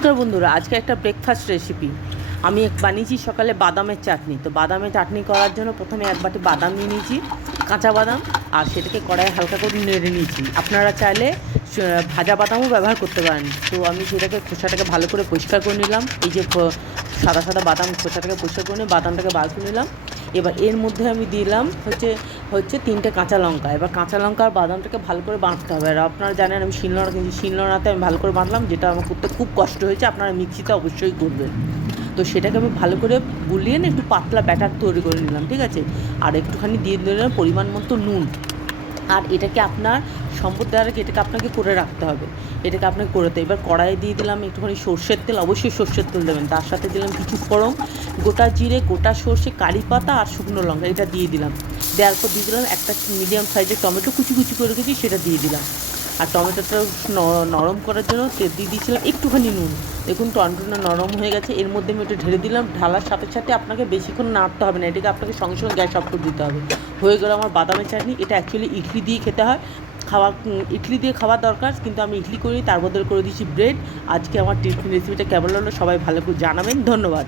নমস্কার বন্ধুরা, আজকে একটা ব্রেকফাস্ট রেসিপি আমি বানিয়েছি সকালে বাদামের চাটনি। তো বাদামের চাটনি করার জন্য প্রথমে এক বাটি বাদাম নিয়ে নিয়েছি, কাঁচা বাদাম, আর সেটাকে কড়াইয়ে হালকা করে নেড়ে নিয়েছি। আপনারা চাইলে ভাজা বাদামও ব্যবহার করতে পারেন। তো আমি সেটাকে খোসাটাকে ভালো করে পরিষ্কার করে নিলাম। এই যে সাদা সাদা বাদাম, খোসাটাকে পরিষ্কার করে নিয়ে বাদামটাকে বার করে নিলাম। এবার এর মধ্যে আমি দিলাম হচ্ছে 3টে কাঁচা লঙ্কা। এবার কাঁচা লঙ্কা আর বাদামটাকে ভালো করে বাঁধতে হবে। আর আপনারা জানেন আমি শিলনোড়া কিনছি, শিলনোড়াতে আমি ভালো করে বাঁধলাম, যেটা আমার করতে খুব কষ্ট হয়েছে। আপনারা মিক্সিতে অবশ্যই করবেন। তো সেটাকে আমি ভালো করে গুলিয়ে একটু পাতলা ব্যাটার তৈরি করে নিলাম, ঠিক আছে। আর একটুখানি দিয়ে দিলাম পরিমাণ মতো নুন। আর এটাকে আপনার সম্পদ দেওয়ার আগে এটাকে আপনাকে করে রাখতে হবে, এটাকে আপনাকে করে দেয়। এবার কড়াইয়ে দিয়ে দিলাম একটুখানি সর্ষের তেল, অবশ্যই সর্ষের তেল দেবেন। তার সাথে দিলাম কিছু ফোড়ন, গোটা জিরে, গোটা সর্ষে, কারি পাতা আর শুকনো লঙ্কা, এটা দিয়ে দিলাম। দেওয়ার পর দিয়ে দিলাম একটা মিডিয়াম সাইজের টমেটো কুচি কুচি করে রেখেছি, সেটা দিয়ে দিলাম। আর টমেটোটা নরম করার জন্য তেল দিয়ে দিয়েছিলাম একটুখানি নুন। দেখুন টমেটোটা নরম হয়ে গেছে। এর মধ্যে আমি ওটা ঢেলে দিলাম। ঢালার সাথে সাথে আপনাকে বেশিক্ষণ নাড়তে হবে না, এটাকে আপনাকে সঙ্গে সঙ্গে গ্যাস অফ করে দিতে হবে। হয়ে গেল আমার বাদামের চাটনি। এটা অ্যাকচুয়ালি ইডলি দিয়ে খেতে হয়, ইডলি দিয়ে খাওয়া দরকার, কিন্তু আমি ইডলি করিনি, তার বদলে করে দিয়েছি ব্রেড। আজকে আমার টিফিন রেসিপিটা কেমন লাগলো সবাই ভালো করে জানাবেন। ধন্যবাদ।